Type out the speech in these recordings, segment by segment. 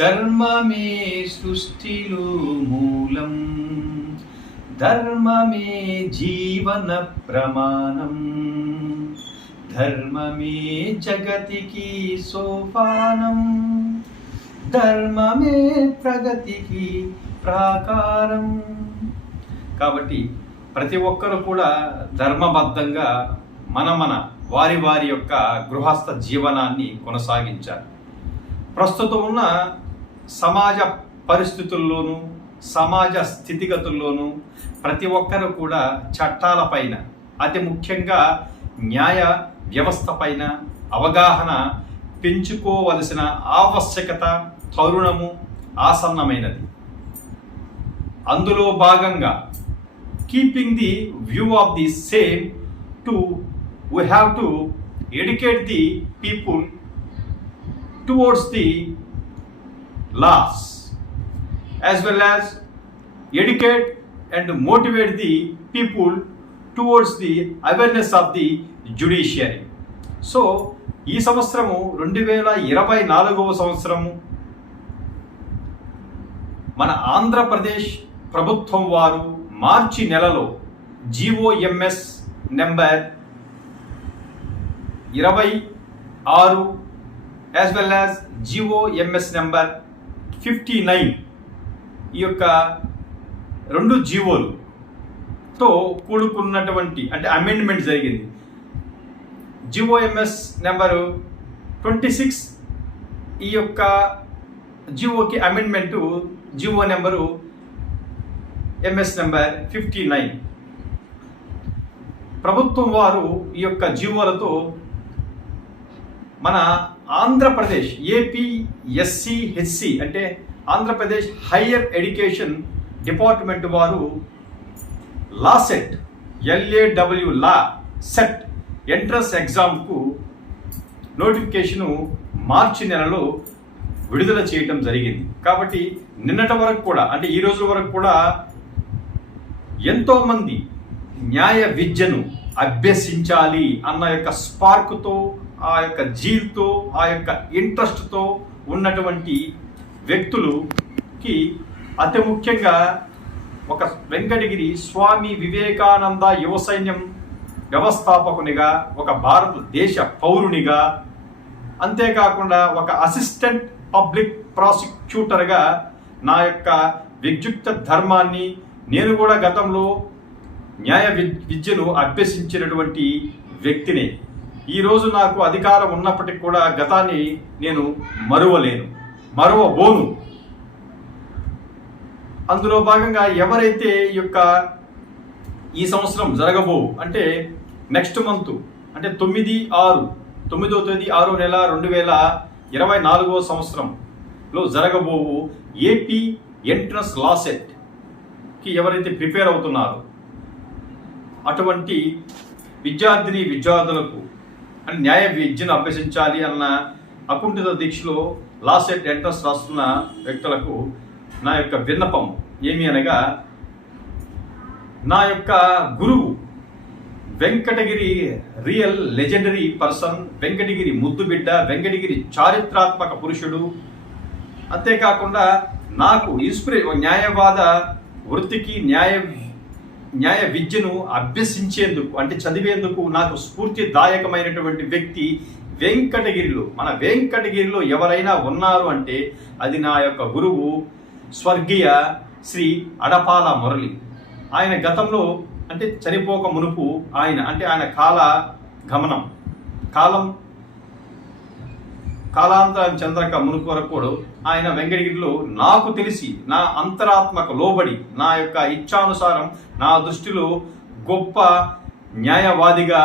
ధర్మమే సృష్టిలో మూలం ధర్మమే జీవన ప్రమాణం ధర్మమే జగతికి సోపానం ధర్మమే ప్రగతికి ప్రాకారం కాబట్టి ప్రతి ఒక్కరూ కూడా ధర్మబద్ధంగా మన మన వారి వారి యొక్క గృహస్థ జీవనాన్ని కొనసాగించాలి ప్రస్తుతం ఉన్న సమాజ పరిస్థితుల్లోనూ సమాజ స్థితిగతుల్లోనూ ప్రతి ఒక్కరూ కూడా చట్టాలపైన అతి ముఖ్యంగా న్యాయ వ్యవస్థ పైన అవగాహన పెంచుకోవలసిన ఆవశ్యకత తరుణము ఆసన్నమైనది అందులో భాగంగా keeping the view of the same to we have to educate the people towards the laws as well as educate and motivate the people towards the awareness of the judiciary. So ఈ సంవత్సరము రెండు వేల ఇరవై నాలుగవ సంవత్సరము మన ఆంధ్రప్రదేశ్ ప్రభుత్వం వారు మార్చి నెలలో జీఓఎంఎస్ నెంబర్ ఇరవై ఆరు as well as GOMS number fifty nine ఈ యొక్క రెండు జీవోలుతో కూడుకున్నటువంటి అంటే అమెండ్మెంట్ జరిగింది జిఓఎంఎస్ నెంబరు ట్వంటీ సిక్స్ ఈ యొక్క జిఓకి amendment GO number MS number fifty nine ప్రభుత్వం వారు ఈ యొక్క జీవోలతో మన ఆంధ్రప్రదేశ్ ఏపీ ఎస్సీ హెచ్సి అంటే ఆంధ్రప్రదేశ్ హయ్యర్ ఎడ్యుకేషన్ డిపార్ట్మెంట్ వారు LAWCET L A W LAWCET entrance ఎగ్జామ్కు notification మార్చి నెలలో విడుదల చేయటం జరిగింది కాబట్టి నిన్నటి వరకు కూడా అంటే ఈ రోజు వరకు కూడా ఎంతోమంది న్యాయ విద్యను అభ్యసించాలి అన్న యొక్క స్పార్క్తో ఆ యొక్క జీల్తో ఆ యొక్క ఇంట్రెస్ట్తో ఉన్నటువంటి వ్యక్తులుకి అతి ముఖ్యంగా ఒక వెంకటగిరి స్వామి వివేకానంద యువ సైన్యం వ్యవస్థాపకునిగా ఒక భారతదేశ పౌరునిగా అంతేకాకుండా ఒక అసిస్టెంట్ పబ్లిక్ ప్రాసిక్యూటర్గా నా యొక్క విద్యుక్త ధర్మాన్ని నేను కూడా గతంలో న్యాయ విద్యను అభ్యసించినటువంటి వ్యక్తిని ఈరోజు నాకు అధికారం ఉన్నప్పటికి కూడా గతాన్ని నేను మరువలేను మరువబోను అందులో భాగంగా ఎవరైతే ఈ యొక్క ఈ సంవత్సరం జరగబో అంటే నెక్స్ట్ మంత్ అంటే తొమ్మిది ఆరు తొమ్మిదో తేదీ ఆరో నెల రెండు వేల ఇరవై నాలుగో సంవత్సరంలో జరగబోవు ఏపీ ఎంట్రన్స్ లా ఎవరైతే ప్రిపేర్ అవుతున్నారో అటువంటి విద్యార్థిని విద్యార్థులకు అని న్యాయ విద్యను అభ్యసించాలి అన్న అకుంఠిత దీక్షలో లాస్ట్ ఎయిట్ ఎంట్రన్స్ రాస్తున్న వ్యక్తులకు నా యొక్క విన్నపం ఏమి అనగా నా యొక్క గురువు Venkatagiri real legendary person Venkatagiri ముద్దుబిడ్డ వెంకటగిరి చారిత్రాత్మక పురుషుడు అంతేకాకుండా నాకు ఇన్స్పిరే న్యాయవాద వృత్తికి న్యాయ న్యాయ విద్యను అభ్యసించేందుకు అంటే చదివేందుకు నాకు స్ఫూర్తిదాయకమైనటువంటి వ్యక్తి వెంకటగిరిలో మన వెంకటగిరిలో ఎవరైనా ఉన్నారు అంటే అది నా యొక్క గురువు స్వర్గీయ శ్రీ అడపాల మురళి ఆయన గతంలో అంటే చనిపోక మునుపు ఆయన అంటే ఆయన కాల గమనం కాలం కాలాంతరం చంద్రక మునుకు వరకు ఆయన వెంకటగిరిలో నాకు తెలిసి నా అంతరాత్మక లోబడి నా యొక్క ఇచ్ఛానుసారం నా దృష్టిలో గొప్ప న్యాయవాదిగా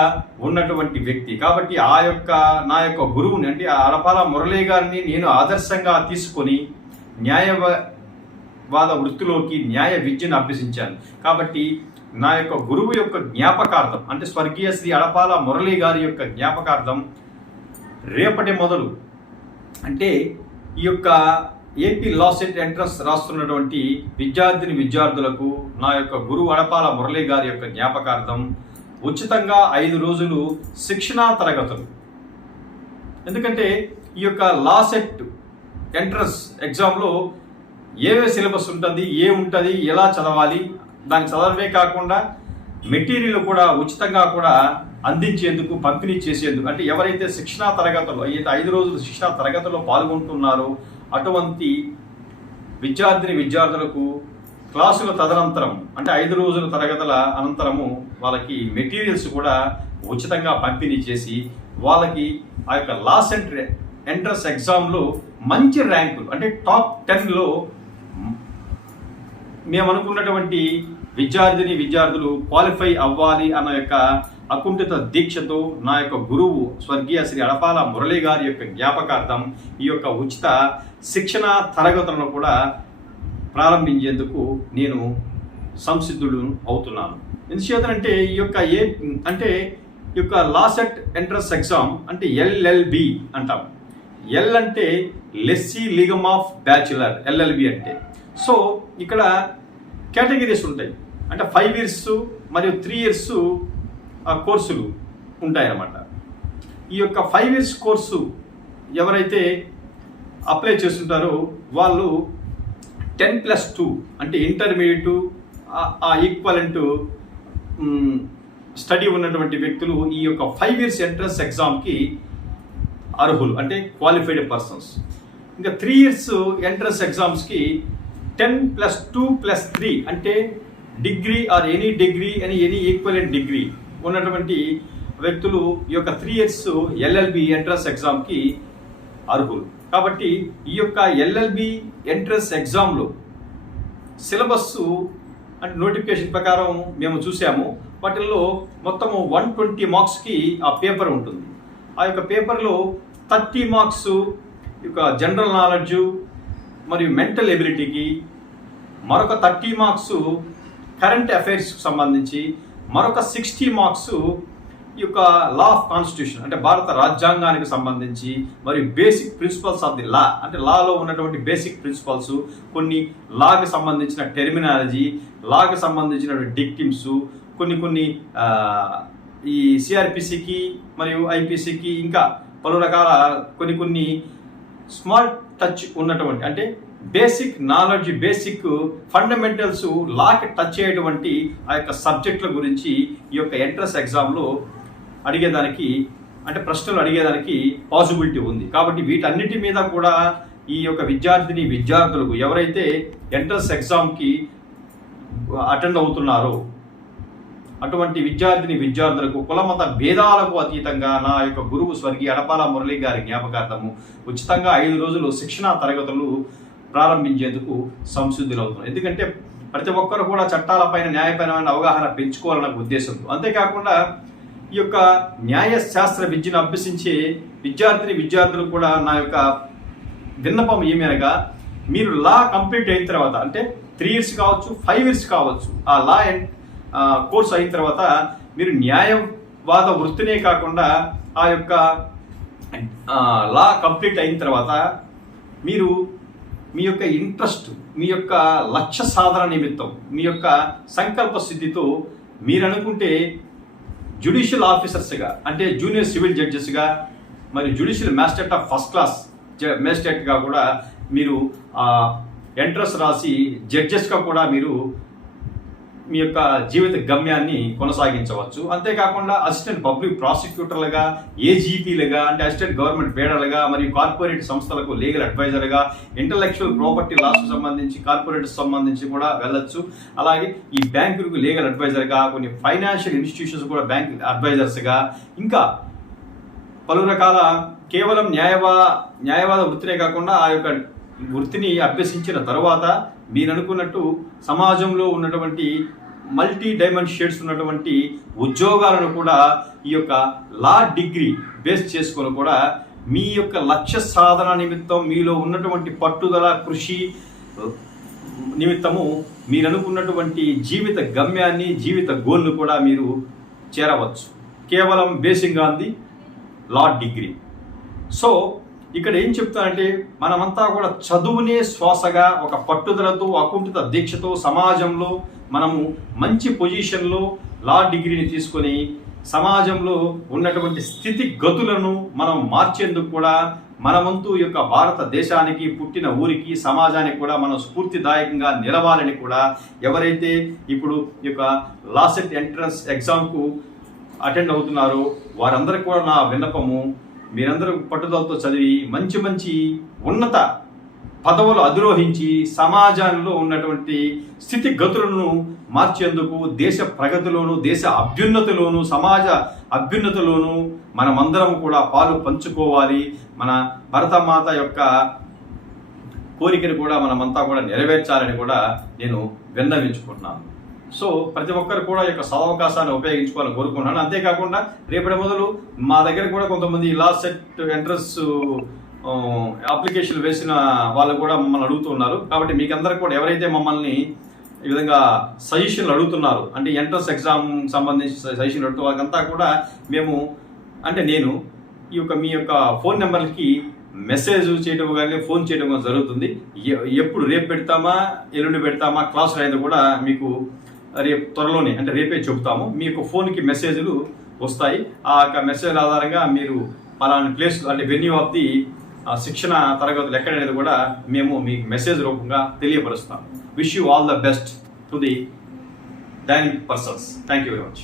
ఉన్నటువంటి వ్యక్తి కాబట్టి ఆ యొక్క నా యొక్క గురువుని అంటే ఆ అడపాల మురళీ గారిని నేను ఆదర్శంగా తీసుకొని న్యాయవాద వృత్తిలోకి న్యాయ విద్యను అభ్యసించాను కాబట్టి నా యొక్క గురువు యొక్క జ్ఞాపకార్థం అంటే స్వర్గీయ శ్రీ అడపాల మురళీ గారి యొక్క జ్ఞాపకార్థం రేపటి మొదలు అంటే ఈ యొక్క ఏపీ లా సెట్ ఎంట్రన్స్ రాస్తున్నటువంటి విద్యార్థిని విద్యార్థులకు నా యొక్క గురు అడపాల మురళి గారి యొక్క జ్ఞాపకార్థం ఉచితంగా ఐదు రోజులు శిక్షణా తరగతులు ఎందుకంటే ఈ యొక్క లా సెట్ ఎంట్రన్స్ ఎగ్జామ్లో ఏవే సిలబస్ ఉంటుంది ఏ ఉంటుంది ఎలా చదవాలి దాన్ని చదవడమే కాకుండా మెటీరియల్ కూడా ఉచితంగా కూడా అందించేందుకు పంపిణీ చేసేందుకు అంటే ఎవరైతే శిక్షణా తరగతులు ఐదు రోజులు శిక్షణా తరగతుల్లో పాల్గొంటున్నారో అటువంటి విద్యార్థిని విద్యార్థులకు క్లాసుల తదనంతరం అంటే ఐదు రోజుల తరగతుల అనంతరము వాళ్ళకి మెటీరియల్స్ కూడా ఉచితంగా పంపిణీ చేసి వాళ్ళకి ఆ యొక్క లాస్ట్ ఎంట్రీ ఎంట్రన్స్ ఎగ్జామ్లో మంచి ర్యాంకులు అంటే టాప్ టెన్లో మేము అనుకున్నటువంటి విద్యార్థిని విద్యార్థులు క్వాలిఫై అవ్వాలి అన్న యొక్క అకుంఠిత దీక్షతో నా యొక్క గురువు స్వర్గీయ శ్రీ అడపాల మురళి గారి యొక్క జ్ఞాపకార్థం ఈ యొక్క ఉచిత శిక్షణ తరగతులను కూడా ప్రారంభించేందుకు నేను సంసిద్ధుడు అవుతున్నాను ఎందుచేతనంటే ఈ యొక్క ఏ అంటే ఈ యొక్క లాసెట్ ఎంట్రన్స్ ఎగ్జామ్ అంటే ఎల్ఎల్బి అంటాం ఎల్ అంటే లెస్సీ లీగమ్ ఆఫ్ బ్యాచులర్ ఎల్ఎల్బి అంటే సో ఇక్కడ కేటగిరీస్ ఉంటాయి అంటే ఫైవ్ ఇయర్స్ మరియు త్రీ ఇయర్స్ కోర్సులు ఉంటాయన్నమాట ఈ యొక్క ఫైవ్ ఇయర్స్ కోర్సు ఎవరైతే అప్లై చేస్తుంటారో వాళ్ళు టెన్ ప్లస్ టూ అంటే ఇంటర్మీడియట్ ఆ ఈక్వలెంట్ స్టడీ ఉన్నటువంటి వ్యక్తులు ఈ యొక్క ఫైవ్ ఇయర్స్ ఎంట్రన్స్ ఎగ్జామ్కి అర్హులు అంటే క్వాలిఫైడ్ పర్సన్స్ ఇంకా త్రీ ఇయర్స్ ఎంట్రన్స్ ఎగ్జామ్స్కి ten plus two plus three అంటే డిగ్రీ ఆర్ ఎనీ డిగ్రీ అని ఎనీ ఈక్వలెంట్ డిగ్రీ ఉన్నటువంటి వ్యక్తులు ఈ యొక్క త్రీ ఇయర్స్ ఎల్ఎల్బి ఎంట్రన్స్ ఎగ్జామ్కి అర్హులు కాబట్టి ఈ యొక్క ఎల్ఎల్బి ఎంట్రన్స్ ఎగ్జామ్లో సిలబస్ అంటే నోటిఫికేషన్ ప్రకారం మేము చూసాము వాటిల్లో మొత్తము వన్ ట్వంటీ మార్క్స్కి ఆ పేపర్ ఉంటుంది ఆ యొక్క పేపర్లో థర్టీ మార్క్స్ యొక్క జనరల్ నాలెడ్జ్ మరియు మెంటల్ ఎబిలిటీకి మరొక థర్టీ మార్క్స్ కరెంట్ అఫైర్స్కి సంబంధించి మరొక సిక్స్టీ మార్క్స్ ఈ యొక్క లా ఆఫ్ కాన్స్టిట్యూషన్ అంటే భారత రాజ్యాంగానికి సంబంధించి మరియు basic principles of the law అంటే లాలో ఉన్నటువంటి బేసిక్ ప్రిన్సిపల్స్ కొన్ని లాకి సంబంధించిన టెర్మినాలజీ లాకి సంబంధించిన డిక్టిమ్స్ కొన్ని కొన్ని ఈ సిఆర్పిసికి మరియు ఐపీసీకి ఇంకా పలు రకాల కొన్ని కొన్ని స్మాల్ టచ్ ఉన్నటువంటి అంటే బేసిక్ నాలెడ్జ్ బేసిక్ ఫండమెంటల్స్ లాకి టచ్ అయ్యేటువంటి ఆ యొక్క సబ్జెక్టుల గురించి ఈ యొక్క ఎంట్రన్స్ ఎగ్జామ్లో అడిగేదానికి అంటే ప్రశ్నలు అడిగేదానికి పాసిబిలిటీ ఉంది కాబట్టి వీటన్నిటి మీద కూడా ఈ యొక్క విద్యార్థిని విద్యార్థులకు ఎవరైతే ఎంట్రన్స్ ఎగ్జామ్కి అటెండ్ అవుతున్నారో అటువంటి విద్యార్థిని విద్యార్థులకు కులమత భేదాలకు అతీతంగా నా యొక్క గురువు స్వర్గీయ అడపాల మురళి గారి జ్ఞాపకార్థము ఉచితంగా ఐదు రోజులు శిక్షణా తరగతులు ప్రారంభించేందుకు సంసిద్ధులవుతున్నాం ఎందుకంటే ప్రతి ఒక్కరు కూడా చట్టాలపైన న్యాయపరమైన అవగాహన పెంచుకోవాలన్న ఉద్దేశంతో అంతేకాకుండా ఈ యొక్క న్యాయశాస్త్ర విద్యను అభ్యసించే విద్యార్థిని విద్యార్థులు కూడా నా యొక్క విన్నపం ఏమేనగా మీరు లా కంప్లీట్ అయిన తర్వాత అంటే త్రీ ఇయర్స్ కావచ్చు ఫైవ్ ఇయర్స్ కావచ్చు ఆ లా కోర్సు అయిన తర్వాత మీరు న్యాయవాద వృత్తినే కాకుండా ఆ యొక్క లా కంప్లీట్ అయిన తర్వాత మీరు మీ యొక్క ఇంట్రెస్ట్ మీ యొక్క లక్ష్య సాధన నిమిత్తం మీ యొక్క సంకల్ప సిద్ధితో మీరు అనుకుంటే జ్యుడిషియల్ ఆఫీసర్స్గా అంటే జూనియర్ సివిల్ జడ్జెస్గా మరియు judicial magistrate of first class మ్యాజిస్ట్రేట్గా కూడా మీరు ఎంట్రన్స్ రాసి జడ్జెస్గా కూడా మీరు మీ యొక్క జీవిత గమ్యాన్ని కొనసాగించవచ్చు అంతేకాకుండా అసిస్టెంట్ పబ్లిక్ ప్రాసిక్యూటర్లుగా ఏజీపీలుగా అంటే అసిస్టెంట్ గవర్నమెంట్ పేడలుగా మరియు కార్పొరేట్ సంస్థలకు లీగల్ అడ్వైజర్గా ఇంటలెక్చువల్ ప్రాపర్టీ లాస్ సంబంధించి కార్పొరేట్ సంబంధించి కూడా వెళ్ళొచ్చు అలాగే ఈ బ్యాంకులకు లీగల్ అడ్వైజర్గా కొన్ని ఫైనాన్షియల్ ఇన్స్టిట్యూషన్స్ కూడా బ్యాంక్ అడ్వైజర్స్గా ఇంకా పలు రకాల కేవలం న్యాయవా న్యాయవాద వృత్తినే కాకుండా ఆ యొక్క వృత్తిని అభ్యసించిన తర్వాత మీరు అనుకున్నట్టు సమాజంలో ఉన్నటువంటి మల్టీ డైమండ్ షేడ్స్ ఉన్నటువంటి ఉద్యోగాలను కూడా ఈ యొక్క లా డిగ్రీ బేస్ చేసుకొని కూడా మీ యొక్క లక్ష్య సాధన నిమిత్తం మీలో ఉన్నటువంటి పట్టుదల కృషి నిమిత్తము మీరు అనుకున్నటువంటి జీవిత గమ్యాన్ని జీవిత గోల్ను కూడా మీరు చేరవచ్చు కేవలం basing on the law degree so ఇక్కడ ఏం చెప్తానంటే మనమంతా కూడా చదువునే శ్వాసగా ఒక పట్టుదలతో అకుంఠిత దీక్షతో సమాజంలో మనము మంచి పొజిషన్లో లా డిగ్రీని తీసుకొని సమాజంలో ఉన్నటువంటి స్థితి గతులను మనం మార్చేందుకు కూడా మన వంతు యొక్క భారతదేశానికి పుట్టిన ఊరికి సమాజానికి కూడా మనం స్ఫూర్తిదాయకంగా నిలవాలని కూడా ఎవరైతే ఇప్పుడు యొక్క లాసెట్ ఎంట్రన్స్ ఎగ్జామ్కు అటెండ్ అవుతున్నారో వారందరికీ కూడా నా విన్నపము మీరందరూ పట్టుదలతో చదివి మంచి మంచి ఉన్నత పదవులు అధిరోహించి సమాజంలో ఉన్నటువంటి స్థితిగతులను మార్చేందుకు దేశ ప్రగతిలోను దేశ అభ్యున్నతిలోను సమాజ అభ్యున్నతిలోను మనమందరం కూడా పాలు పంచుకోవాలి మన భరతమాత యొక్క కోరికను కూడా మనమంతా కూడా నెరవేర్చాలని కూడా నేను విన్నవించుకుంటున్నాను సో ప్రతి ఒక్కరు కూడా ఈ యొక్క సదవకాశాన్ని ఉపయోగించుకోవాలని కోరుకున్నాను అంతేకాకుండా రేపటి మొదలు మా దగ్గర కూడా కొంతమంది లా సెట్ ఎంట్రన్స్ అప్లికేషన్ వేసిన వాళ్ళు కూడా మమ్మల్ని అడుగుతున్నారు కాబట్టి మీకు అందరికి కూడా ఎవరైతే మమ్మల్ని ఈ విధంగా సజెషన్లు అడుగుతున్నారు అంటే ఎంట్రన్స్ ఎగ్జామ్ సంబంధించి సజెషన్లు అడుగుతూ వాళ్ళకంతా కూడా మేము అంటే నేను ఈ యొక్క మీ యొక్క ఫోన్ నెంబర్కి మెసేజ్ చేయడం కానీ ఫోన్ చేయడం కానీ జరుగుతుంది ఎప్పుడు రేపు పెడతామా ఎల్లుండి పెడతామా క్లాసులు అయితే కూడా మీకు రేపు త్వరలోనే అంటే రేపే చెబుతాము మీ యొక్క ఫోన్కి మెసేజ్లు వస్తాయి ఆ యొక్క మెసేజ్ ఆధారంగా మీరు పలాని ప్లేస్ అంటే వెన్యూ ఆఫ్ ది శిక్షణ తరగతులు ఎక్కడనేది కూడా మేము మీకు మెసేజ్ రూపంగా తెలియపరుస్తాం wish you all the best to the dining persons thank you very much